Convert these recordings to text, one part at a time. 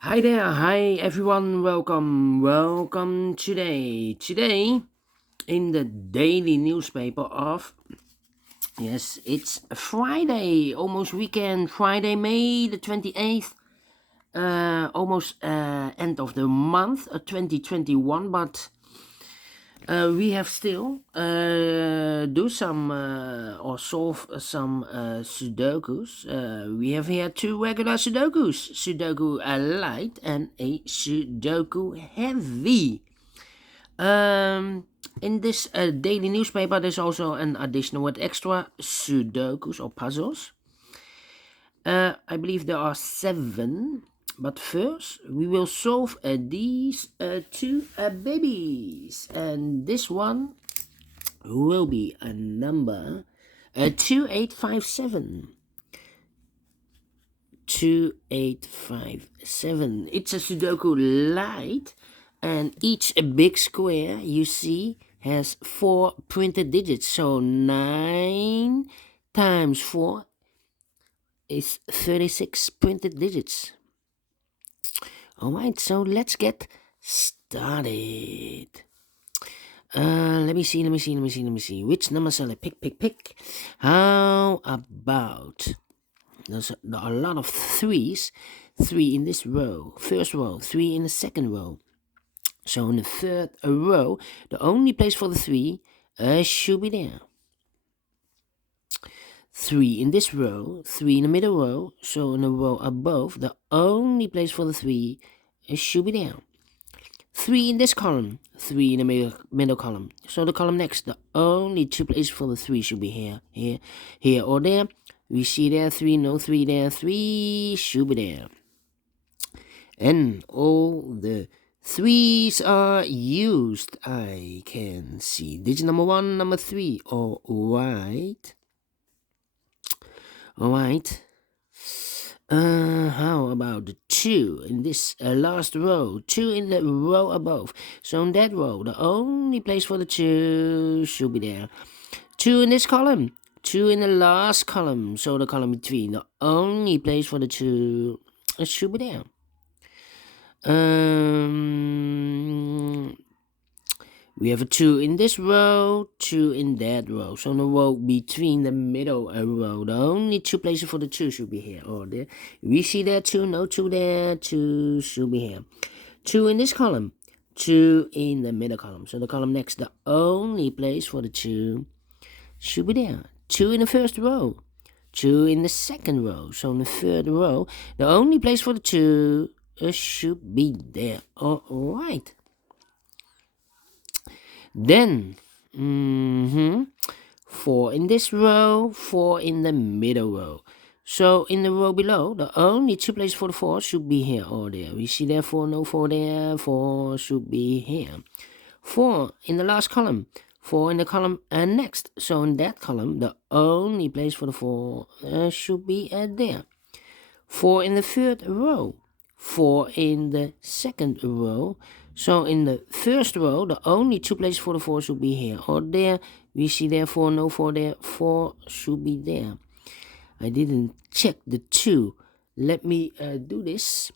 Hi there, hi everyone, welcome today in the daily newspaper of, yes, it's Friday, almost weekend, Friday, May the 28th, almost end of the month, 2021, but we have still do some or solve some Sudokus. We have here two regular Sudokus, Sudoku Light and a Sudoku Heavy. In this daily newspaper, there's also an additional with extra Sudokus or puzzles. I believe there are 7. But first, we will solve these two babies. And this one will be a number 2857. 2857. It's a Sudoku Light, and each big square you see has 4 printed digits. So 9 times 4 is 36 printed digits. Alright, so let's get started. Let me see. Which number shall I pick? How about, there are a lot of 3s. 3 in this row, first row, 3 in the second row. So in the third row, the only place for the 3 should be there. 3 in this row, 3 in the middle row. So in the row above, the only place for the 3 should be there. 3 in this column, 3 in the middle column. So the column next, the only 2 places for the 3 should be here or there. We see there 3, no 3 there, 3 should be there. And all the 3s are used. I can see digit number 1, number 3. Alright. How about the 2 in this last row? 2 in the row above. So in that row, the only place for the 2 should be there. 2 in this column. 2 in the last column. So the column between, the only place for the 2 should be there. We have a 2 in this row, 2 in that row. So in the row between the middle row, the only 2 places for the 2 should be here or there. We see there 2, no 2 there, 2 should be here. 2 in this column, 2 in the middle column. So the column next, the only place for the 2 should be there. 2 in the first row, 2 in the second row. So in the third row, the only place for the 2 should be there. Alright. Then, 4 in this row, 4 in the middle row. So in the row below, the only 2 places for the 4 should be here or there. We see there 4, no 4 there, 4 should be here. 4 in the last column, 4 in the column next. So in that column, the only place for the 4 should be there. 4 in the third row, 4 in the second row. So in the first row, the only 2 places for the 4 should be here or there. We see there 4, no 4 there, 4 should be there. I didn't check the 2. Let me do this.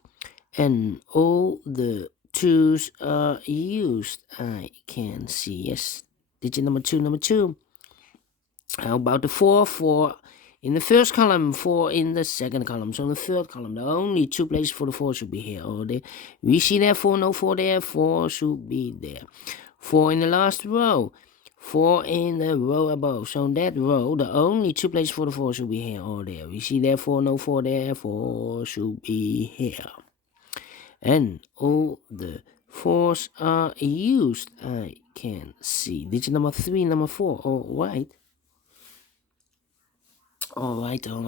And all the 2s are used. I can see, yes. Digit number 2. How about the 4? 4 in the first column, 4 in the second column. So in the third column, the only 2 places for the 4 should be here or there. We see there 4, no 4 there, 4 should be there. 4 in the last row, 4 in the row above. So in that row, the only 2 places for the 4 should be here or there. We see there 4, no 4 there, 4 should be here. And all the 4s are used. I can see digit number 3, number 4. Alright. Alright. Then.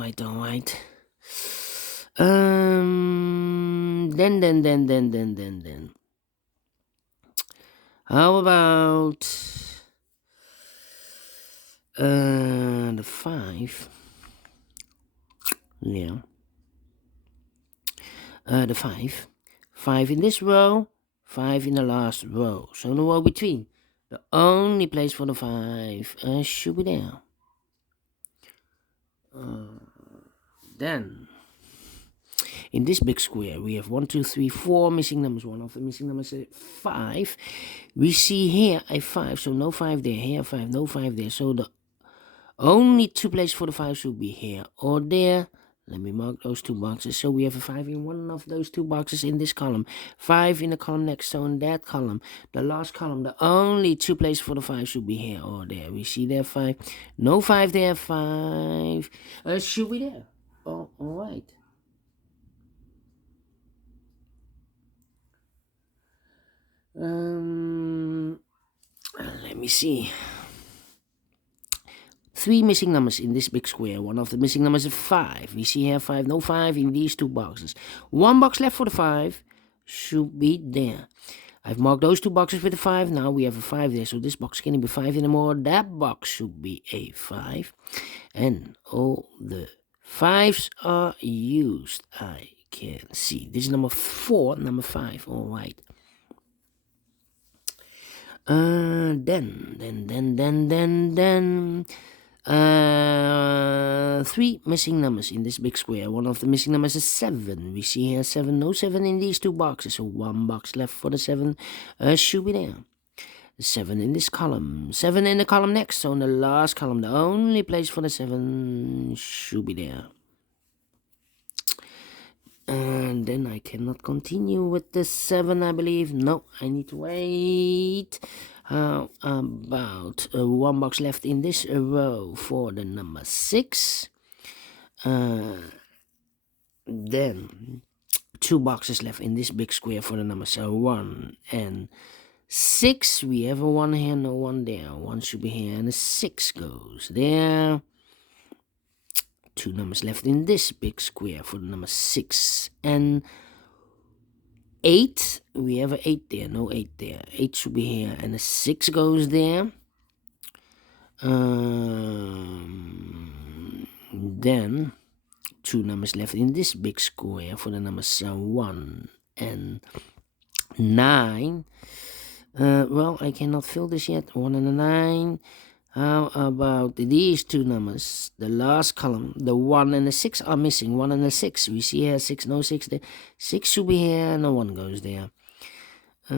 How about the 5? Yeah. The 5. 5 in this row, 5 in the last row. So in the row between, the only place for the 5 should be there. Then, in this big square, we have 1, 2, 3, 4 missing numbers. One of the missing numbers is 5. We see here a 5, so no 5 there. Here 5, no 5 there. So the only 2 places for the 5 should be here or there. Let me mark those 2 boxes. So we have a 5 in one of those 2 boxes in this column. 5 in the column next. So in that column, the last column, the only 2 places for the 5 should be here or there. We see there 5. No 5 there. 5 should be there. Oh, alright. Let me see. 3 missing numbers in this big square. One of the missing numbers is 5. We see here 5, no 5 in these 2 boxes. 1 box left for the 5 should be there. I've marked those 2 boxes with a 5. Now we have a 5 there, so this box can't be 5 anymore. That box should be a 5. And all the 5s are used. I can see. This is number 4, number 5. Alright. Then 3 missing numbers in this big square. One of the missing numbers is 7. We see here 7, no 7 in these 2 boxes. So 1 box left for the 7 should be there. 7 in this column. 7 in the column next. So in the last column, the only place for the 7 should be there. And then I cannot continue with the 7, I believe. No, I need to wait. How about 1 box left in this row for the number 6? Then 2 boxes left in this big square for the numbers 1 and 6. We have a 1 here, no 1 there. 1 should be here, and a 6 goes there. 2 numbers left in this big square for the number 6 and 8. We have an 8 there, no 8 there. 8 should be here, and a 6 goes there. Then 2 numbers left in this big square for the numbers 1 and 9. Well, I cannot fill this yet. 1 and a 9. How about these 2 numbers? The last column, the 1 and the 6 are missing. 1 and the 6. We see here 6, no 6 there. 6 should be here, no 1 goes there. 2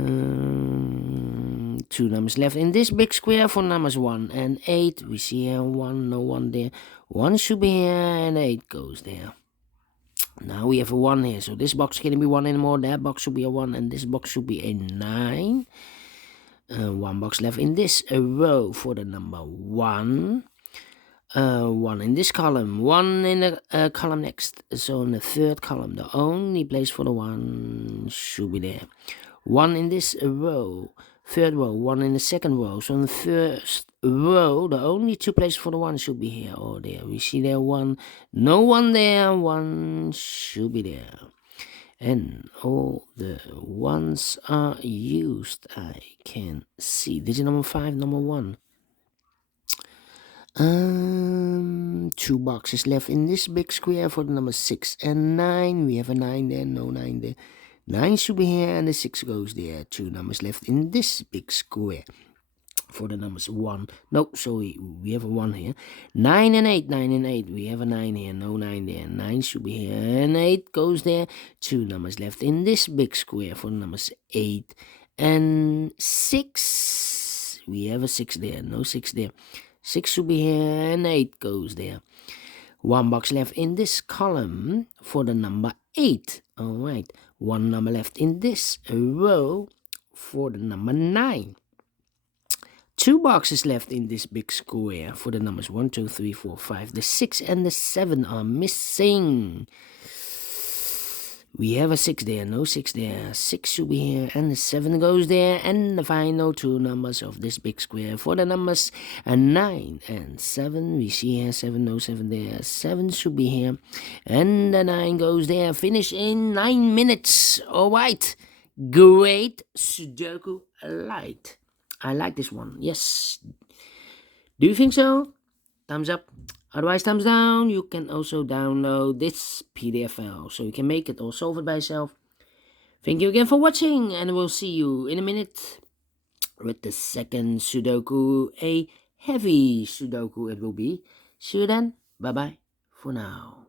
numbers left in this big square for numbers 1 and 8. We see here 1, no 1 there. 1 should be here, and 8 goes there. Now we have a 1 here, so this box can't be 1 anymore. That box should be a 1, and this box should be a 9. 1 box left in this row for the number 1. 1 in this column, 1 in the column next. So in the 3rd column, the only place for the 1 should be there. 1 in this row, 3rd row, 1 in the 2nd row. So in the 1st row, the only 2 places for the 1 should be here or there. We see there 1, no 1 there, 1 should be there. And all the 1s are used. I can see. This is number 5, number 1. 2 boxes left in this big square for the number 6 and 9. We have a 9 there, no 9 there. 9 should be here, and the 6 goes there. 2 numbers left in this big square for the numbers 1. No, sorry, we have a 1 here. 9 and 8, 9 and 8. We have a 9 here, no 9 there. 9 should be here, and 8 goes there. 2 numbers left in this big square for the numbers 8 and 6. We have a 6 there, no 6 there. 6 should be here, and 8 goes there. 1 box left in this column for the number 8. Alright, 1 number left in this row for the number 9. 2 boxes left in this big square for the numbers 1, 2, 3, 4, 5. The 6 and the 7 are missing. We have a 6 there, no 6 there. 6 should be here, and the 7 goes there. And the final 2 numbers of this big square for the numbers 9 and 7. We see here 7, no 7 there. 7 should be here, and the 9 goes there. Finish in 9 minutes. Alright, great Sudoku Light. I like this one, yes. Do you think so? Thumbs up. Otherwise, thumbs down. You can also download this PDF file, so you can make it or solve it by yourself. Thank you again for watching, and we'll see you in a minute with the second Sudoku, a heavy Sudoku it will be. See you then. Bye-bye for now.